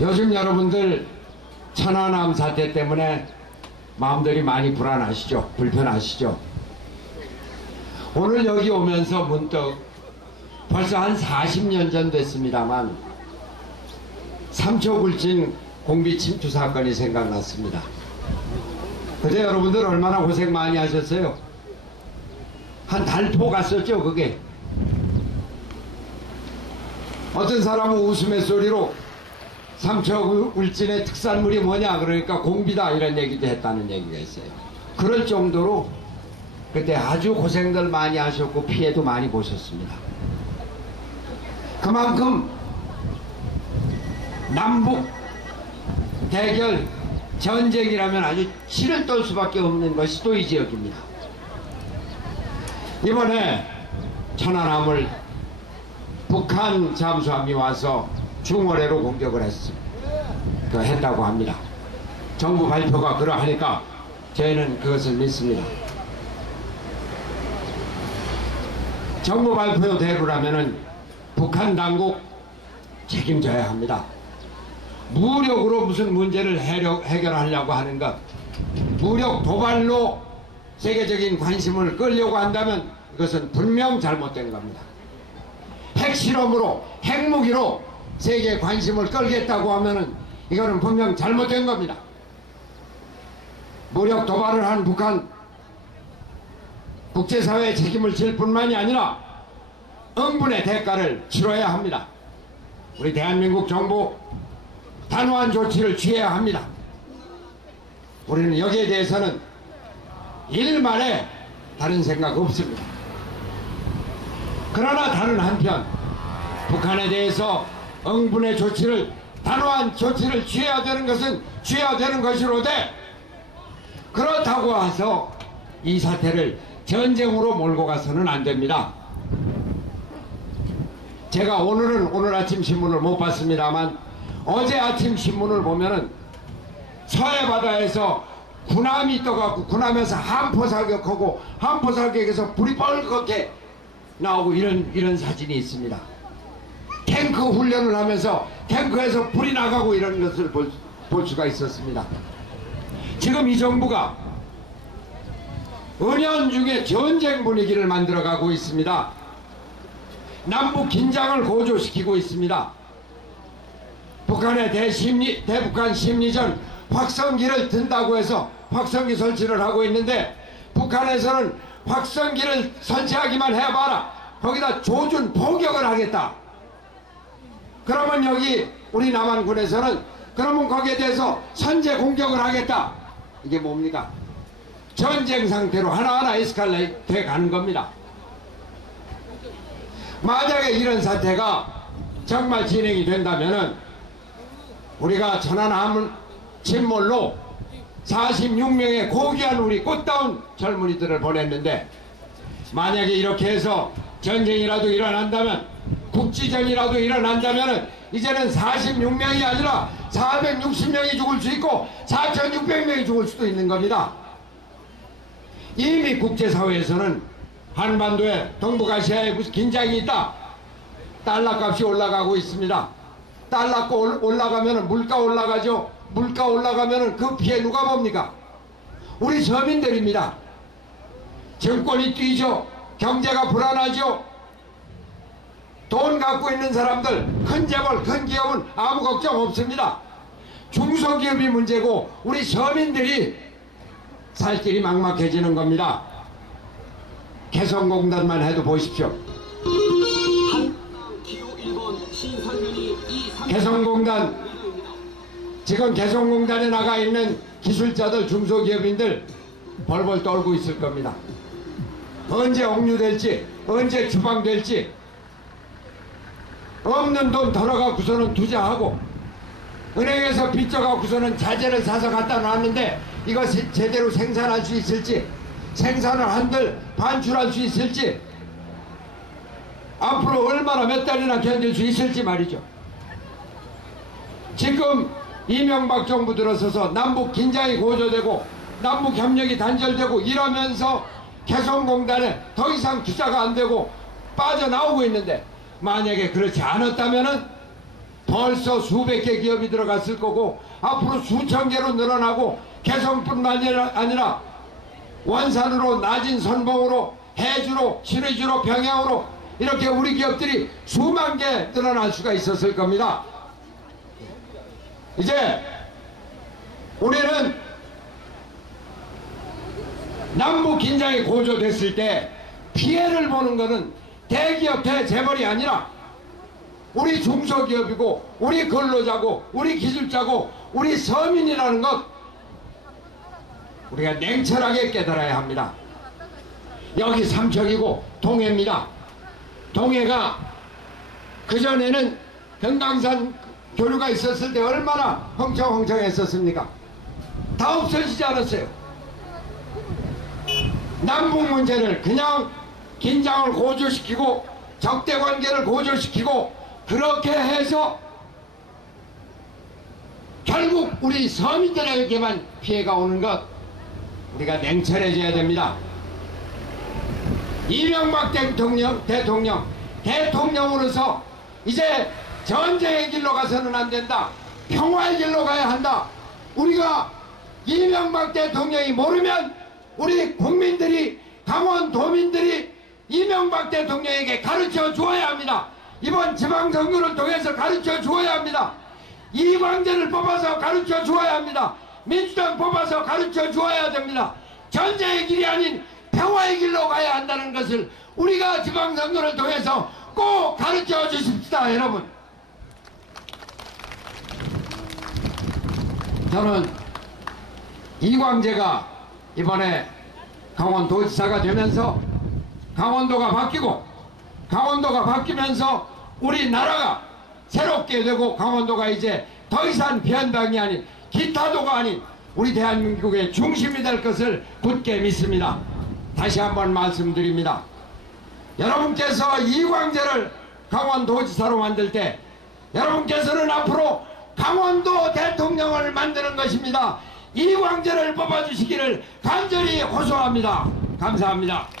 요즘 여러분들 천안함 사태 때문에 마음들이 많이 불안하시죠? 불편하시죠? 오늘 여기 오면서 문득 벌써 한 40년 전 됐습니다만 삼초굴진 공비 침투 사건이 생각났습니다. 그때 여러분들 얼마나 고생 많이 하셨어요? 한 달포 갔었죠, 그게. 어떤 사람은 웃음의 소리로 삼초굴진의 특산물이 뭐냐 그러니까 공비다 이런 얘기도 했다는 얘기가 있어요. 그럴 정도로 그때 아주 고생들 많이 하셨고 피해도 많이 보셨습니다. 그만큼 남북 대결 전쟁이라면 아주 치를 떨 수밖에 없는 것이 또 이 지역입니다. 이번에 천안함을 북한 잠수함이 와서 중어뢰로 공격을 했다고 합니다. 정부 발표가 그러하니까 저희는 그것을 믿습니다. 정부 발표대로라면은 북한 당국 책임져야 합니다. 무력으로 무슨 문제를 해결하려고 하는 것, 무력 도발로 세계적인 관심을 끌려고 한다면 이것은 분명 잘못된 겁니다. 핵실험으로 핵무기로 세계 관심을 끌겠다고 하면은 이거는 분명 잘못된 겁니다. 무력 도발을 한 북한 국제사회의 책임을 질 뿐만이 아니라 응분의 대가를 치러야 합니다. 우리 대한민국 정부 단호한 조치를 취해야 합니다. 우리는 여기에 대해서는 일말에 다른 생각 없습니다. 그러나 다른 한편 북한에 대해서 응분의 조치를 단호한 조치를 취해야 되는 것은 취해야 되는 것이로되 그렇다고 해서 이 사태를 전쟁으로 몰고 가서는 안 됩니다. 제가 오늘 아침 신문을 못 봤습니다만 어제 아침 신문을 보면은 서해 바다에서 군함이 떠갖고 군함에서 함포 사격하고 함포 사격에서 불이 뻘겋게 나오고 이런 사진이 있습니다. 탱크 훈련을 하면서 탱크에서 불이 나가고 이런 것을 볼 수가 있었습니다. 지금 이 정부가 은연중에 전쟁 분위기를 만들어가고 있습니다. 남북 긴장을 고조시키고 있습니다. 북한의 대북한 심리전 확성기를 든다고 해서 확성기 설치를 하고 있는데 북한에서는 확성기를 설치하기만 해봐라. 거기다 조준 포격을 하겠다. 그러면 여기 우리 남한군에서는 그러면 거기에 대해서 선제 공격을 하겠다. 이게 뭡니까? 전쟁 상태로 하나하나 에스컬레이트 돼 가는 겁니다. 만약에 이런 사태가 정말 진행이 된다면은 우리가 천안함 침몰로 46명의 고귀한 우리 꽃다운 젊은이들을 보냈는데 만약에 이렇게 해서 전쟁이라도 일어난다면 국지전이라도 일어난다면 이제는 46명이 아니라 460명이 죽을 수 있고 4600명이 죽을 수도 있는 겁니다. 이미 국제사회에서는 한반도에 동북아시아에 무슨 긴장이 있다. 달러값이 올라가고 있습니다. 달러가 올라가면 물가 올라가죠. 물가 올라가면 그 피해 누가 봅니까? 우리 서민들입니다. 정권이 뛰죠. 경제가 불안하죠. 돈 갖고 있는 사람들, 큰 재벌, 큰 기업은 아무 걱정 없습니다. 중소기업이 문제고 우리 서민들이 살 길이 막막해지는 겁니다. 개성공단만 해도 보십시오. 개성공단, 지금 개성공단에 나가 있는 기술자들, 중소기업인들 벌벌 떨고 있을 겁니다. 언제 억류될지, 언제 추방될지. 없는 돈 덜어갖고서는 투자하고 은행에서 빚져갖고서는 자재를 사서 갖다 놨는데 이것이 제대로 생산할 수 있을지, 생산을 한들 반출할 수 있을지, 앞으로 얼마나 몇 달이나 견딜 수 있을지 말이죠. 지금 이명박 정부 들어서서 남북 긴장이 고조되고 남북 협력이 단절되고 이러면서 개성공단에 더 이상 투자가 안 되고 빠져나오고 있는데 만약에 그렇지 않았다면은 벌써 수백 개 기업이 들어갔을 거고 앞으로 수천 개로 늘어나고 개성뿐만 아니라 원산으로 낮은 선봉으로 해주로 신의주로 평양으로 이렇게 우리 기업들이 수만 개 늘어날 수가 있었을 겁니다. 이제 우리는 남북 긴장이 고조됐을 때 피해를 보는 것은 대기업 대재벌이 아니라 우리 중소기업이고 우리 근로자고 우리 기술자고 우리 서민이라는 것 우리가 냉철하게 깨달아야 합니다. 여기 삼척이고 동해입니다. 동해가 그전에는 금강산 교류가 있었을 때 얼마나 흥청흥청했었습니까? 다 없어지지 않았어요. 남북 문제를 그냥 긴장을 고조시키고 적대관계를 고조시키고 그렇게 해서 결국 우리 서민들에게만 피해가 오는 것 우리가 냉철해져야 됩니다. 이명박 대통령으로서 이제 전쟁의 길로 가서는 안 된다. 평화의 길로 가야 한다. 우리가 이명박 대통령이 모르면 우리 국민들이 강원도민들이 이명박 대통령에게 가르쳐 주어야 합니다. 이번 지방선거를 통해서 가르쳐 주어야 합니다. 이광재를 뽑아서 가르쳐 주어야 합니다. 민주당 뽑아서 가르쳐 주어야 됩니다. 전쟁의 길이 아닌 평화의 길로 가야 한다는 것을 우리가 지방선거를 통해서 꼭 가르쳐 주십시다. 여러분, 저는 이광재가 이번에 강원도지사가 되면서 강원도가 바뀌고 강원도가 바뀌면서 우리나라가 새롭게 되고 강원도가 이제 더 이상 변방이 아닌 기타도가 아닌 우리 대한민국의 중심이 될 것을 굳게 믿습니다. 다시 한번 말씀드립니다. 여러분께서 이광재를 강원도지사로 만들 때 여러분께서는 앞으로 강원도 대통령을 만드는 것입니다. 이광재를 뽑아주시기를 간절히 호소합니다. 감사합니다.